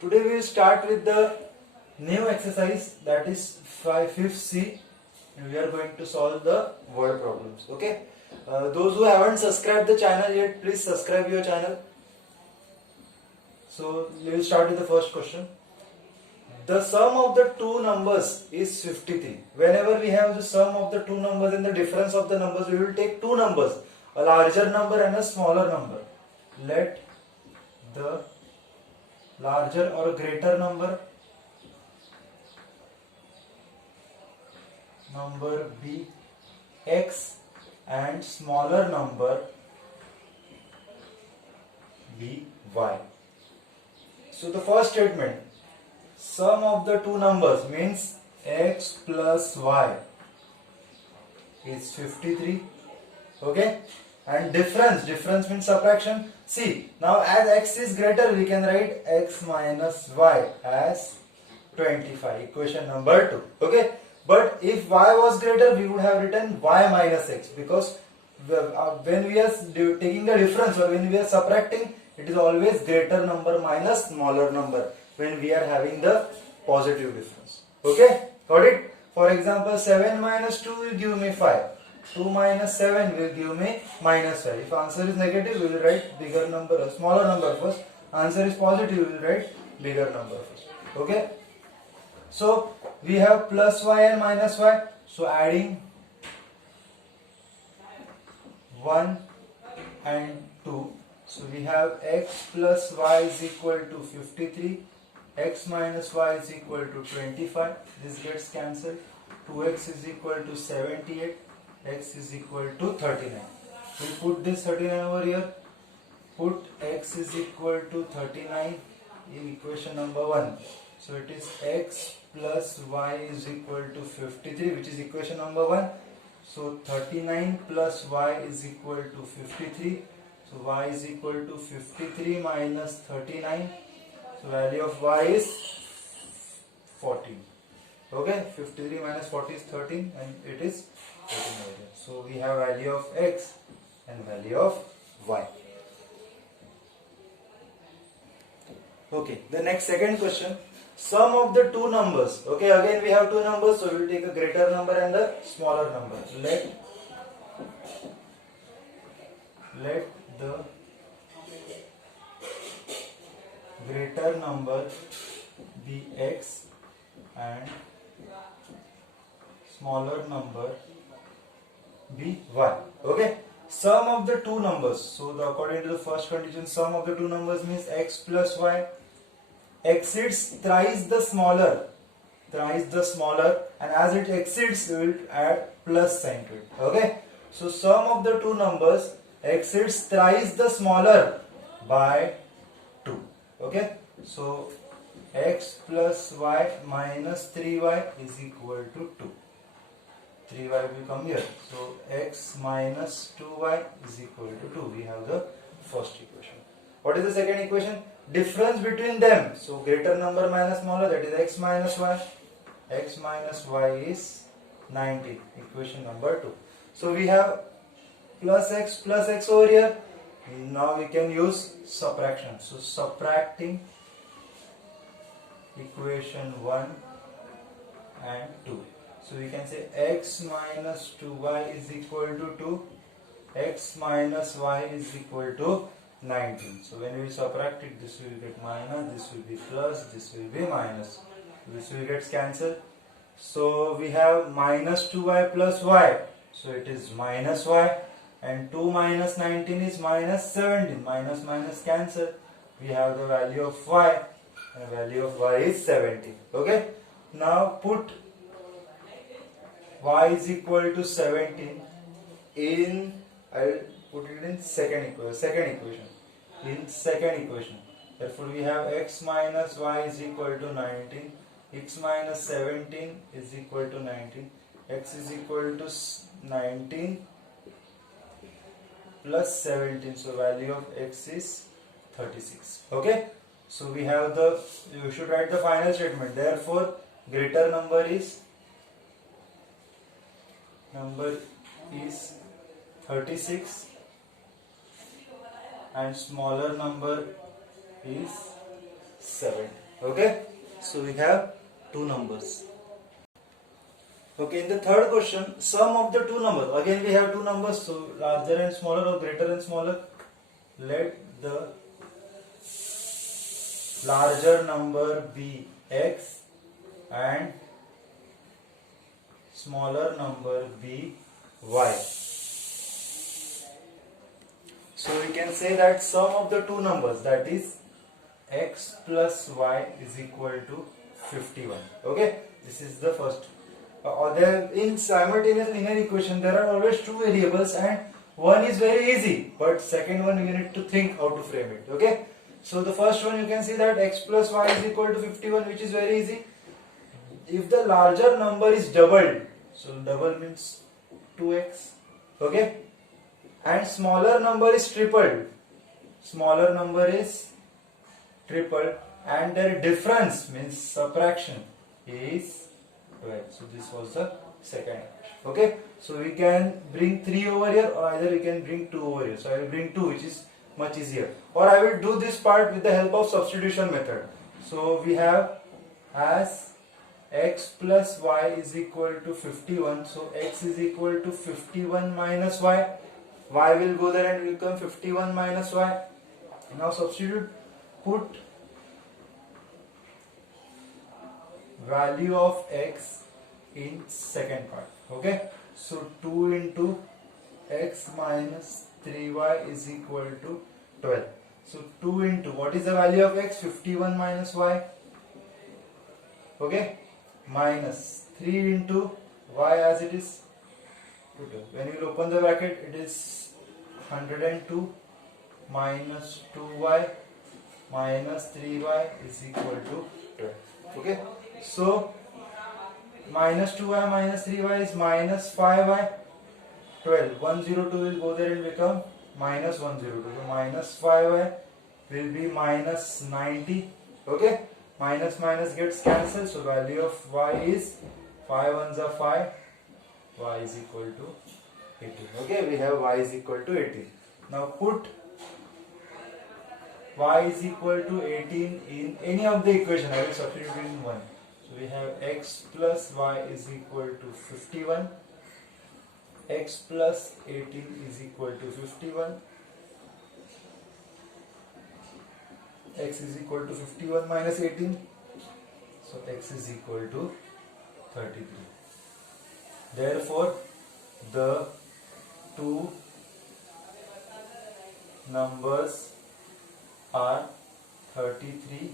Today we will start with the new exercise, that is 5th C, and we are going to solve the word problems. Okay. Those who haven't subscribed the channel yet, please subscribe your channel. So we will start with the first question. The sum of the two numbers is 53. Whenever we have the sum of the two numbers and the difference of the numbers, we will take two numbers, a larger number and a smaller number. Let the larger or greater number be x and smaller number be y. So the first statement, sum of the two numbers means x plus y is 53. Okay, and difference means subtraction. See, now as x is greater, we can write x minus y as 25, equation number 2. Okay, but if y was greater, we would have written y minus x, because when we are taking the difference or when we are subtracting, it is always greater number minus smaller number when we are having the positive difference. Okay, got it? For example, 7 minus 2 will give me 5. 2 minus 7 will give me minus 5. If answer is negative, we will write bigger number, smaller number first. Answer is positive, we will write bigger number first. Okay. So we have plus y and minus y. So adding 1 and 2. So we have x plus y is equal to 53. X minus y is equal to 25. This gets cancelled. 2x is equal to 78. X is equal to 39. We put this 39 over here. Put x is equal to 39 in equation number 1. So it is x plus y is equal to 53, which is equation number 1. So 39 plus y is equal to 53. So y is equal to 53 minus 39. So value of y is 14. Okay, 53 minus 40 is 13 and it is 13 over here. So we have value of x and value of y. Okay, the next second question. Sum of the two numbers. Okay, again we have two numbers, so we will take a greater number and a smaller number. Let the greater number be x and smaller number be y. Okay, sum of the two numbers. So according to the first condition, sum of the two numbers means x plus y exceeds thrice the smaller, and as it exceeds, we will add plus sign to it. Okay, so sum of the two numbers exceeds thrice the smaller by 2. Okay, so x plus y minus 3y is equal to 2. 3y will come here. So x minus 2y is equal to 2. We have the first equation. What is the second equation? Difference between them. So greater number minus smaller, that is x minus y. X minus y is 19. Equation number 2. So we have plus x over here. Now we can use subtraction. So subtracting equation 1 and 2. So we can say x minus 2y is equal to 2. X minus y is equal to 19. So when we subtract it, this will get minus, this will be plus, this will be minus. This will get cancelled. So we have minus 2y plus y. So it is minus y. And 2 minus 19 is minus 17. Minus minus cancel. We have the value of y. And value of y is 17. Okay. Now put y is equal to 17 in, I will put it in second equation. In second equation. Therefore we have x minus y is equal to 19. X minus 17 is equal to 19. X is equal to 19 plus 17. So value of x is 36. Okay. So we have you should write the final statement. Therefore greater number is 36 and smaller number is 7. Okay, so we have two numbers. Okay, in the third question, sum of the two numbers. Again, we have two numbers, so larger and smaller or greater and smaller. Let the larger number be x and smaller number be y. So we can say that sum of the two numbers, that is x plus y is equal to 51. Okay, this is the first. There in simultaneous linear equation there are always two variables and one is very easy, but second one you need to think how to frame it. Okay, so the first one you can see that x plus y is equal to 51, which is very easy. If the larger number is doubled, so double means 2x. Okay, and smaller number is tripled. Smaller number is tripled and their difference means subtraction is 12. So this was the second. Okay, so we can bring 3 over here or either we can bring 2 over here. So I will bring 2, which is much easier, or I will do this part with the help of substitution method. So we have as x plus y is equal to 51, so x is equal to 51 minus y. Y will go there and will become 51 minus y. Now substitute, put value of x in second part. Okay, so 2 into x minus 3y is equal to 12. So 2 into, what is the value of x? 51 minus y. Okay, minus 3 into y as it is 12. When you will open the bracket, it is 102 minus 2y minus 3y is equal to 12. Okay, so minus 2y minus 3y is minus 5y. 12, 102 will go there and become minus 102. So minus 5y will be minus 90. Okay, minus minus gets cancelled, so value of y is 5 ones are 5, y is equal to 18. Okay, we have y is equal to 18. Now put y is equal to 18 in any of the equation. I will substitute in one. So we have x plus y is equal to 51. X plus 18 is equal to 51. X is equal to 51 minus 18. So x is equal to 33. Therefore, the two numbers are 33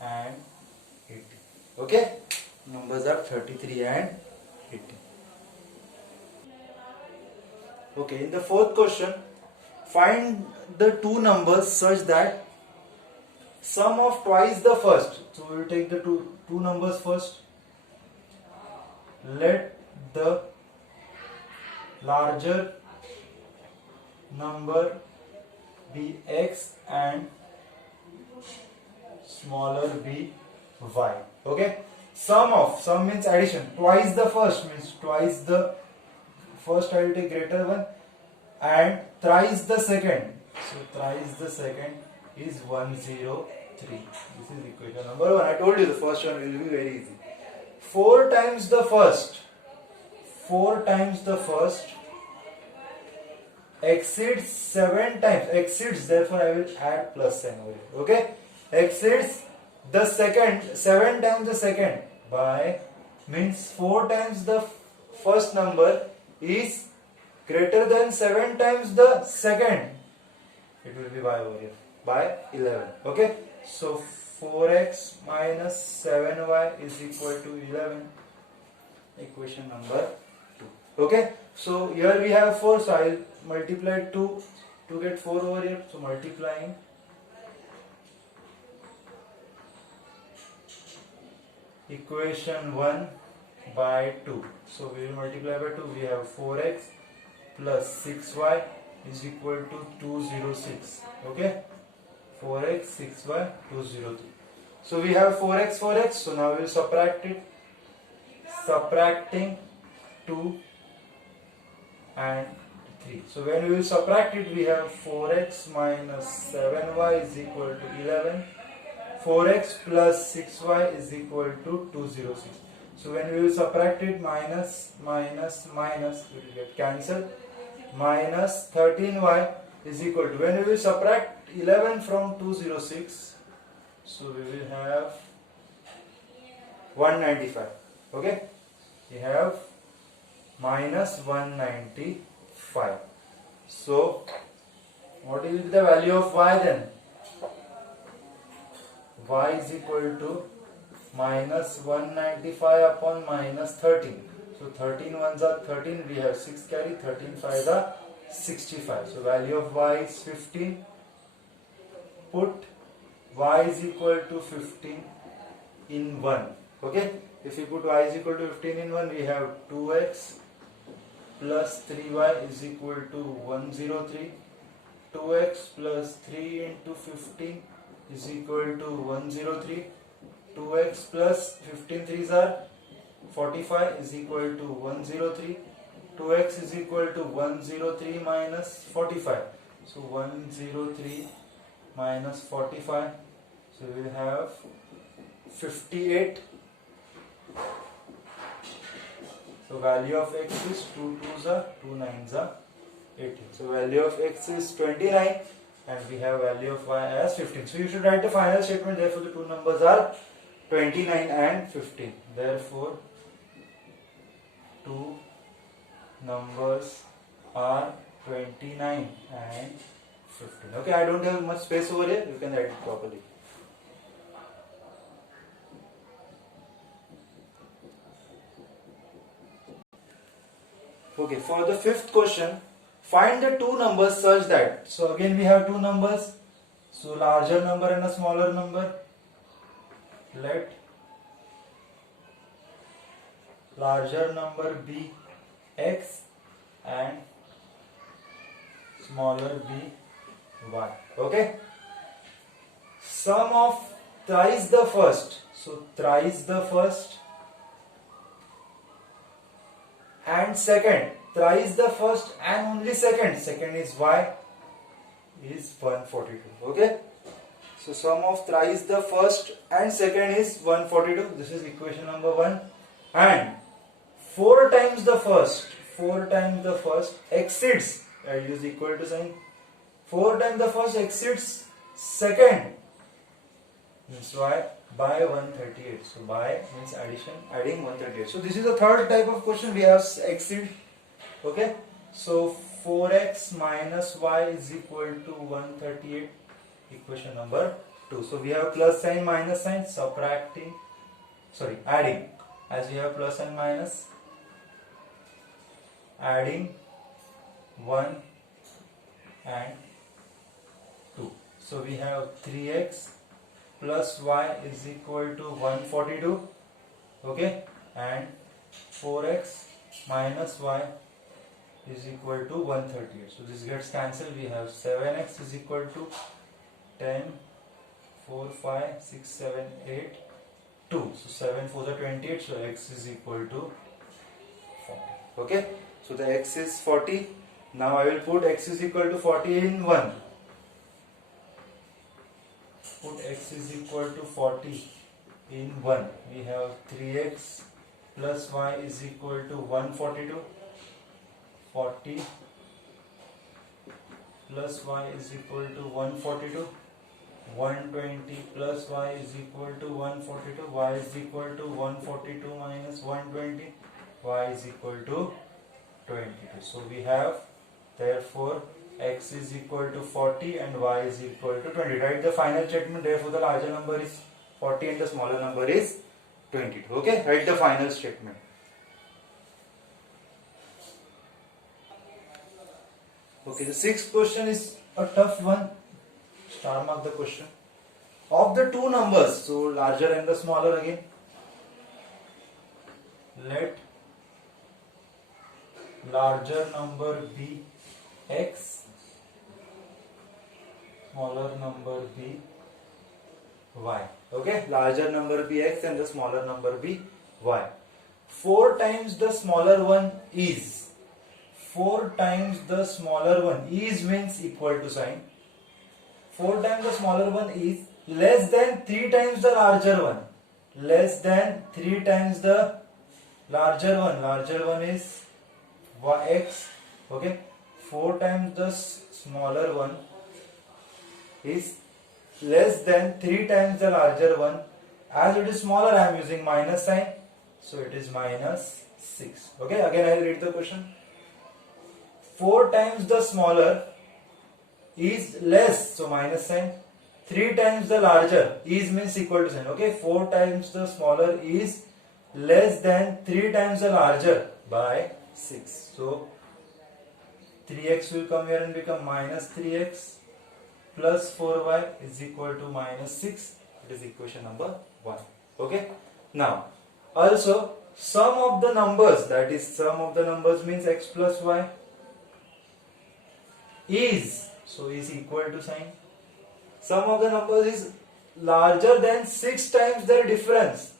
and 80. Okay, numbers are 33 and 80. Okay, in the fourth question, find the two numbers such that sum of twice the first. So we will take the two numbers first. Let the larger number be x and smaller be y. Okay, sum means addition. Twice the first means twice the first. I will take greater one, and thrice the second. So thrice the second is 103. This is equation number 1. I told you the first one will be very easy. 4 times the first. 4 times the first exceeds 7 times. Exceeds, therefore I will add plus sign over here. Okay? Exceeds the second, 7 times the second by, means 4 times the first number is greater than 7 times the second. It will be y over here by 11. Okay? So 4x minus 7y is equal to 11. Equation number 2. Okay? So here we have 4, so I will multiply 2 to get 4 over here. So multiplying equation 1 by 2. So we will multiply by 2. We have 4x plus 6y is equal to 206. Okay? 4x, 6y, 203. So we have 4x, 4x. So now we will subtract it. Subtracting 2 and 3. So when we will subtract it, we have 4x minus 7y is equal to 11. 4x plus 6y is equal to 206. So when we will subtract it, minus minus minus will get cancelled. Minus 13y is equal to, when we will subtract 11 from 206, so we will have 195. Okay, we have minus 195. So what will be the value of y then? Y is equal to minus 195 upon minus 13. So 13 ones are 13, we have 6 carry, 13 5s are 65. So value of y is 15. Put y is equal to 15 in 1. Okay, if we put y is equal to 15 in 1, we have 2x plus 3y is equal to 103. 2x plus 3 into 15 is equal to 103. 2x plus 15 3s are 45 is equal to 103. 2x is equal to 103 minus 45. So 103 minus 45. So we have 58. So value of x is 2 2s are 2 9s are 18. So value of x is 29 and we have value of y as 15. So you should write the final statement. Therefore the two numbers are 29 and 15. Therefore two numbers are 29 and 15. Okay, I don't have much space over here. You can write it properly. Okay, for the fifth question, find the two numbers such that, so again we have two numbers, so larger number and a smaller number. Let larger number be x and smaller be y. Okay, sum of thrice the first, so thrice the first, and second, thrice the first and only second, second is y, is 142. Okay, so sum of thrice the first and second is 142. This is equation number 1. And 4 times the first, 4 times the first exceeds, I use equal to sign, 4 times the first exceeds second, means y, by 138. So by means addition, adding 138. So this is the third type of question. We have exceed. Okay, so 4x minus y is equal to 138, equation number 2. So we have plus sign, minus sign, subtracting, sorry, adding, as we have plus and minus, adding 1 and 2. So we have 3x plus y is equal to 142. Okay, and 4x minus y is equal to 138. So this gets cancelled. We have 7x is equal to 10, 4, 5, 6, 7, 8, 2. So 7 4 are 28. So x is equal to 40. Okay, so the x is 40. Now I will put x is equal to 40 in 1. Put x is equal to 40 in 1. We have 3x plus y is equal to 142. 40 plus y is equal to 142. 120 plus y is equal to 142. Y is equal to 142 minus 120. Y is equal to 22. So we have, therefore, x is equal to 40 and y is equal to 20. Write the final statement. Therefore the larger number is 40 and the smaller number is 22. Okay, write the final statement. Okay, the sixth question is a tough one. Star mark the question. Of the two numbers, so larger and the smaller again, let larger number be x, smaller number be y. Okay, larger number be x and the smaller number be y. 4 times the smaller one is, 4 times the smaller one is means equal to sign. 4 times the smaller one is less than 3 times the larger one. Less than 3 times the larger one. Larger one is x. Okay. 4 times the smaller one is less than 3 times the larger one. As it is smaller, I am using minus sign. So it is minus 6. Okay. Again I will read the question. 4 times the smaller is less. So minus sign. 3 times the larger is means equal to sign. Okay. 4 times the smaller is less than 3 times the larger by 6. So 3x will come here and become minus 3x plus 4y is equal to minus 6. It is equation number 1. Okay. Now also sum of the numbers, that is sum of the numbers means x plus y is, so is equal to sign. Sum of the numbers is larger than 6 times their difference.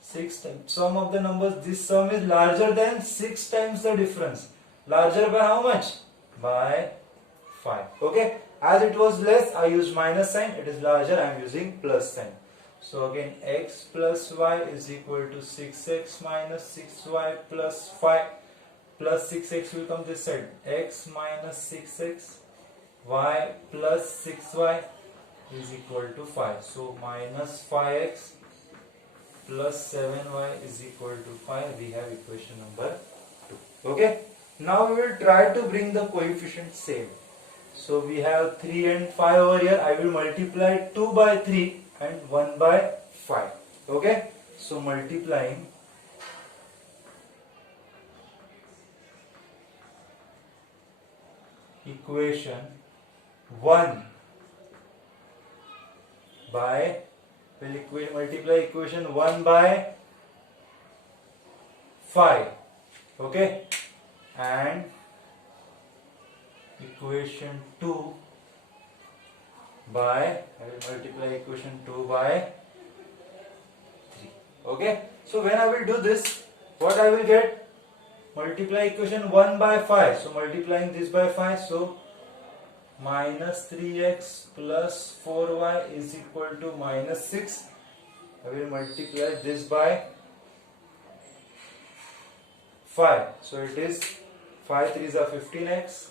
6 times. Sum of the numbers, this sum is larger than 6 times the difference. Larger by how much? By 5. Okay. As it was less, I used minus sign. It is larger, I am using plus sign. So again, x plus y is equal to 6x minus 6y plus 5 plus 6x will come this side. X minus 6x, y plus 6y is equal to 5. So minus 5x plus 7y is equal to 5. We have equation number 2. Okay. Now we will try to bring the coefficients same. So we have 3 and 5 over here. I will multiply 2 by 3 and 1 by 5. Okay. So multiplying equation 1 by, will multiply equation 1 by 5. Okay. And equation 2 by, I will multiply equation 2 by 3. Okay. So when I will do this, what I will get? Multiply equation 1 by 5. So multiplying this by 5. So minus 3x plus 4y is equal to minus 6. I will multiply this by 5. So it is 5 3s are 15x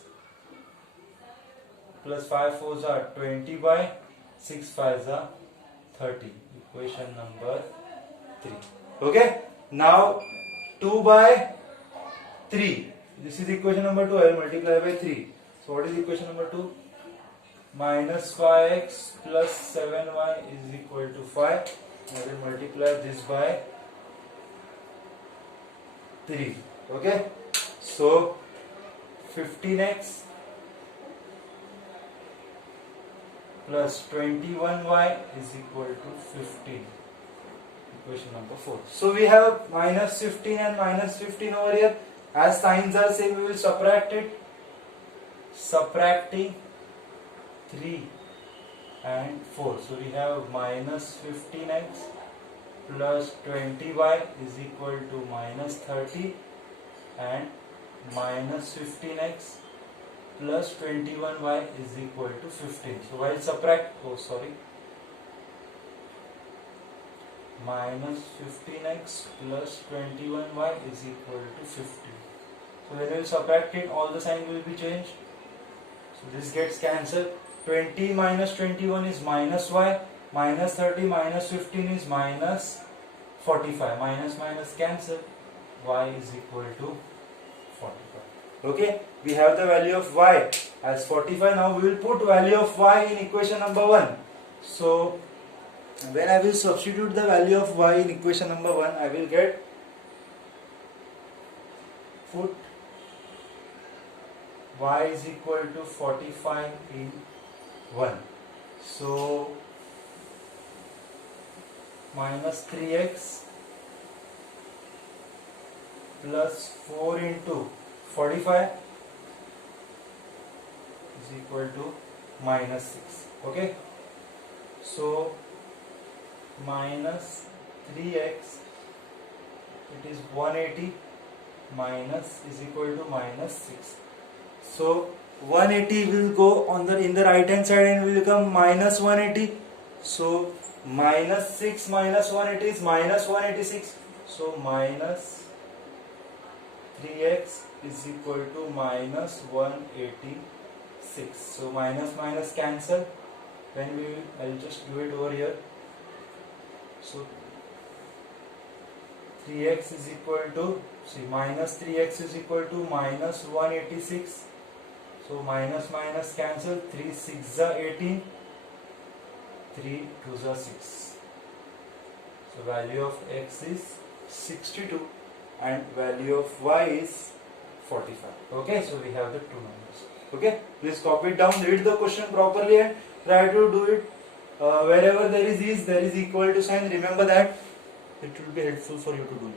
plus 5 4s are 20 by 6 5s are 30. Equation number 3. Okay. Now 2 by 3. This is equation number 2. I will multiply by 3. So what is equation number 2? Minus 5x plus 7y is equal to 5. I will multiply this by 3. Okay. So 15x plus 21y is equal to 15. Equation number 4. So we have minus 15 and minus 15 over here. As signs are same, we will subtract it. Subtracting 3 and 4. So we have minus 15x plus 20y is equal to minus 30 and minus 15x plus 21y is equal to 15. So while subtract, minus 15x plus 21y is equal to 15. So when we will subtract it, all the sign will be changed. So this gets cancelled. 20 minus 21 is minus y, minus 30 minus 15 is minus 45. Minus minus cancel, y is equal to 45. Okay, we have the value of y as 45. Now we will put value of y in equation number 1. So when I will substitute the value of y in equation number 1, I will get, put y is equal to 45 in 1. So minus 3x plus 4 into 45 is equal to minus 6. Okay. So minus 3x, it is 180 minus is equal to minus 6. So 180 will go on the in the right hand side and will become minus 180. So minus 6 minus 180 is minus 186. So minus 3x is equal to minus 186. So minus minus cancel. Then I'll just do it over here. So 3x is equal to, see, minus 3x is equal to minus 186. So minus minus cancel. 3 6 are 18. 3 2 are 6. So value of x is 62 and value of y is 45. Okay, so we have the two numbers. Okay, please copy it down, read the question properly and try to do it. Wherever there is equal to sign. Remember that. It will be helpful for you to do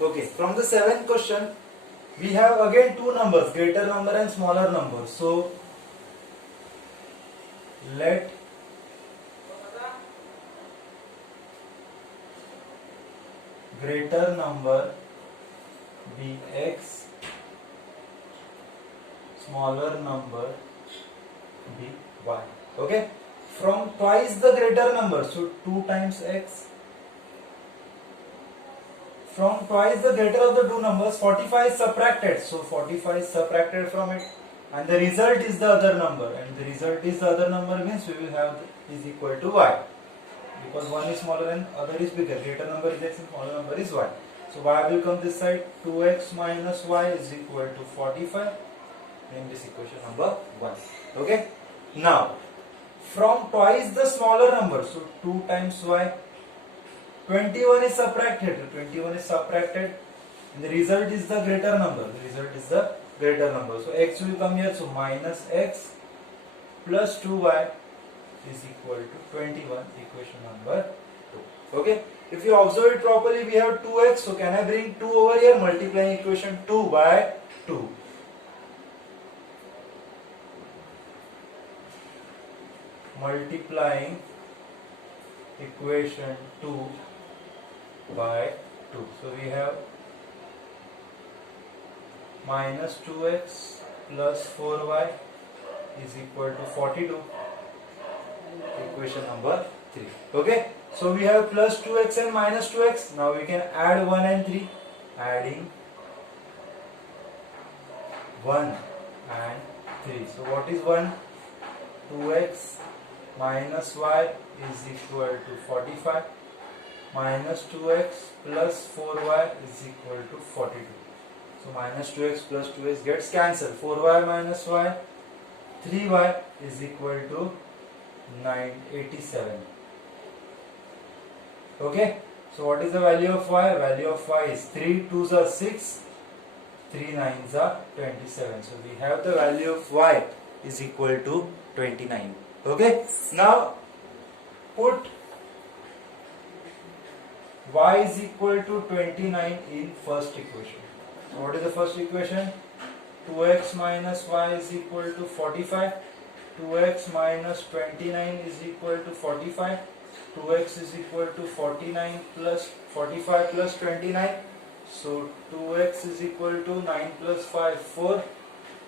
it. Okay, from the 7th question, we have again two numbers, greater number and smaller number. So let greater number be x, smaller number be y. Okay, from twice the greater number, so 2 times x. From twice the greater of the two numbers, 45 is subtracted. So 45 is subtracted from it, and the result is the other number. And the result is the other number means we will have is equal to y, because one is smaller and other is bigger. Greater number is x and smaller number is y. So y will come this side. 2x minus y is equal to 45. In this equation number 1. Okay. Now from twice the smaller number, so 2 times y. 21 is subtracted. 21 is subtracted, and the result is the greater number. The result is the greater number. So x will come here. So minus x plus 2y is equal to 21. Equation number 2. Okay. If you observe it properly, we have 2x. So can I bring 2 over here? Multiplying equation 2 by 2. Multiplying equation 2 by 2. So we have minus 2x plus 4y is equal to 42. Equation number 3. Okay. So we have plus 2x and minus 2x. Now we can add 1 and 3. Adding 1 and 3. So what is 1? 2x minus y is equal to 45. Minus 2x plus 4y is equal to 42. So minus 2x plus 2x gets cancelled. 4y minus y, 3y is equal to 987. Okay. So what is the value of y? Value of y is 3 2s are 6, 3 9s are 27. So we have the value of y is equal to 29. Okay. Now put y is equal to 29 in first equation. So what is the first equation? 2x minus y is equal to 45. 2x minus 29 is equal to 45. 2x is equal to 49 plus 45 plus 29. So 2x is equal to 9 plus 5, 4.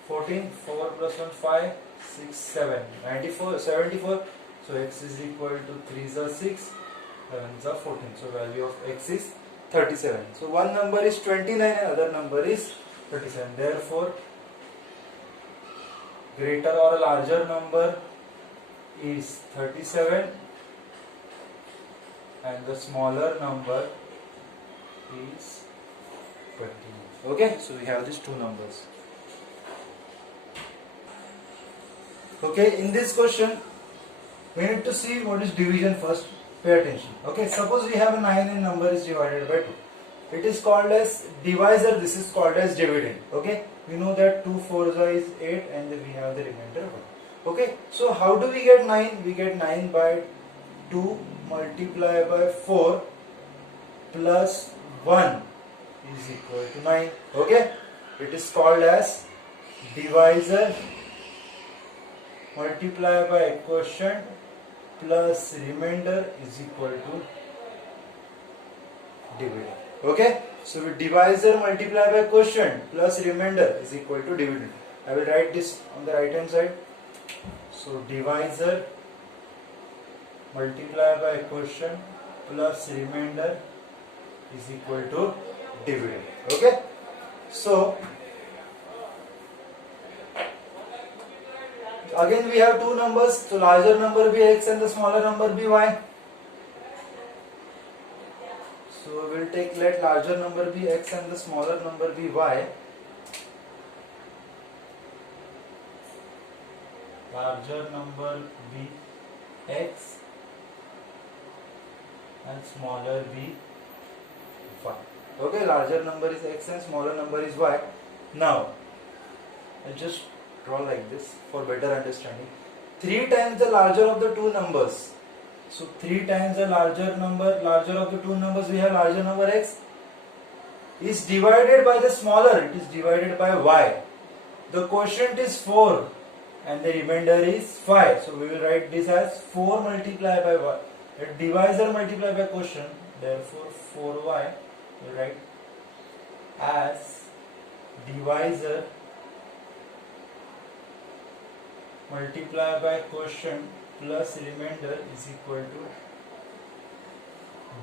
14, 4 plus 1, 5, 6, 7, 94, 74. So x is equal to 3s are 6, 7s are 14. So value of x is 37. So one number is 29 and other number is 37. Therefore, greater or a larger number is 37 and the smaller number is 29. Okay, so we have these two numbers. Okay, in this question, we need to see what is division first. Pay attention. Okay, suppose we have a 9 and number is divided by 2. It is called as divisor, this is called as dividend. Okay, we know that 2 4s is 8 and then we have the remainder 1. Okay, so how do we get 9? We get 9 by 2 multiplied by 4 plus 1 is equal to 9. Okay, it is called as divisor multiplied by quotient plus remainder is equal to dividend. Okay, so with divisor multiply by quotient plus remainder is equal to dividend. I will write this on the right hand side. So divisor multiply by quotient plus remainder is equal to dividend. Okay, so again we have two numbers, so larger number be x and the smaller number be y. So we will take, let larger number be x and the smaller number be y. Larger number be x and smaller be y. Okay, larger number is x and smaller number is y. Now, I'll just draw like this for better understanding. 3 times the larger of the two numbers. So 3 times the larger of the two numbers, we have larger number x is divided by the smaller, it is divided by y. The quotient is 4 and the remainder is 5. So we will write this as 4 multiplied by y. Divisor multiplied by quotient, therefore 4y we write as divisor multiplied by quotient plus remainder is equal to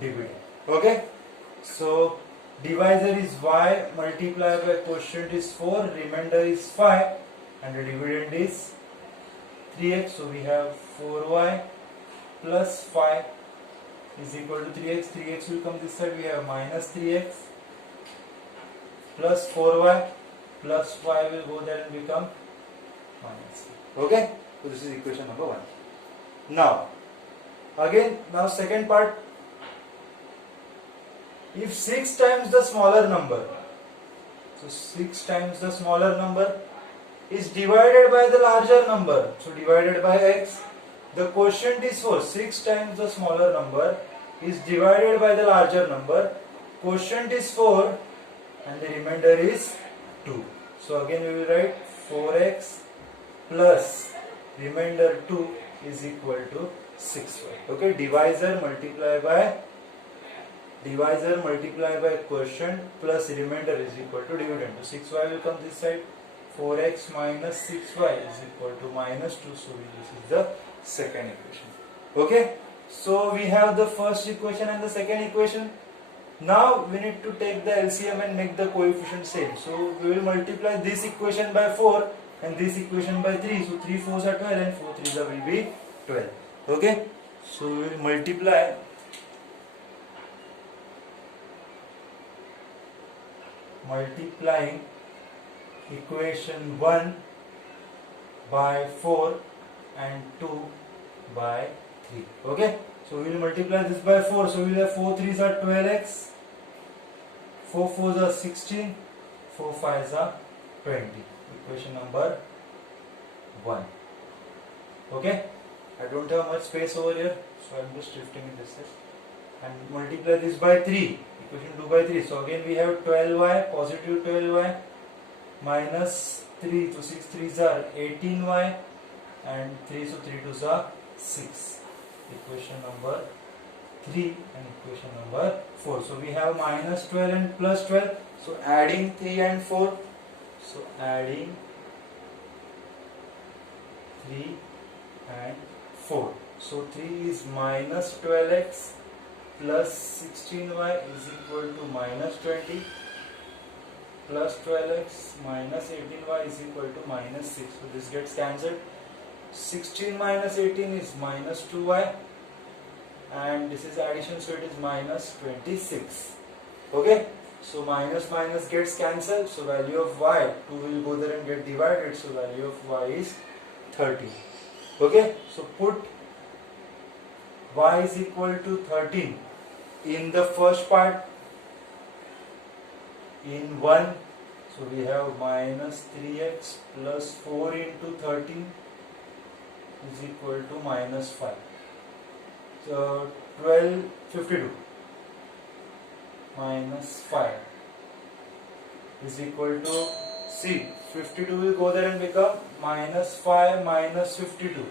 dividend. Okay, so divisor is y multiplied by quotient is 4, remainder is 5 and the dividend is 3x. So we have 4y plus 5 is equal to 3x. 3x will come this side, we have minus 3x plus 4y plus 5 will go there and become minus 3. Okay, so this is equation number 1. Now second part, if 6 times the smaller number, so 6 times the smaller number is divided by the larger number, so divided by x, the quotient is 4. 6 times the smaller number is divided by the larger number, quotient is 4 and the remainder is 2. So again we will write 4x plus remainder 2 is equal to 6y. Okay, divisor multiply by quotient plus remainder is equal to dividend. So 6y will come this side, 4x minus 6y is equal to minus 2. So this is the second equation. Okay, so we have the first equation and the second equation. Now we need to take the LCM and make the coefficient same. So we will multiply this equation by 4 and this equation by 3. So 3 4s are 12 and 4 3s will be 12. Okay, so we will multiplying equation 1 by 4 and 2 by 3. Okay, so we will multiply this by 4. So we will have 4 3s are 12x, 4 4s are 16, 4 5s are 20. Equation number 1. Okay, I don't have much space over here, so I am just shifting it this side and multiply this by 3. Equation 2 by 3. So again we have 12y, positive 12y minus 3. So 6 3s are 18y and 3, so 3 2s are 6. Equation number 3 and equation number 4. So we have minus 12 and plus 12. So adding 3 and 4. So adding 3 and 4. So 3 is minus 12x plus 16y is equal to minus 20 plus 12x minus 18y is equal to minus 6. So this gets cancelled. 16 minus 18 is minus 2y and this is addition, so it is minus 26. Okay, so minus minus gets cancelled, so value of y, 2 will go there and get divided, so value of y is 13. Okay, so put y is equal to 13 in the first part in 1. So we have minus 3x plus 4 into 13 is equal to minus 5. So 52 minus 5 is equal to, see, 52 will go there and become minus 5 minus 52.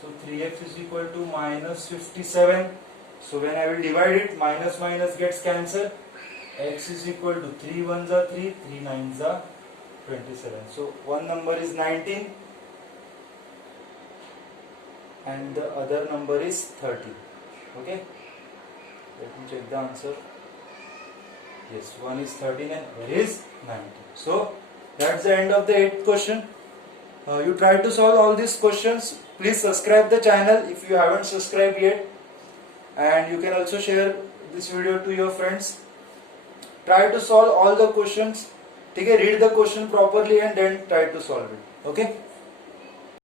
So 3x is equal to minus 57. So when I will divide it, minus minus gets cancelled. x is equal to 3 1s are 3, 3 9s are 27. So one number is 19 and the other number is 30. Okay, let me check the answer. Yes, one is 13 and other is 19. So that's the end of the 8th question. You try to solve all these questions. Please subscribe the channel if you haven't subscribed yet, and you can also share this video to your friends. Try to solve all the questions. Okay, read the question properly and then try to solve it. Okay.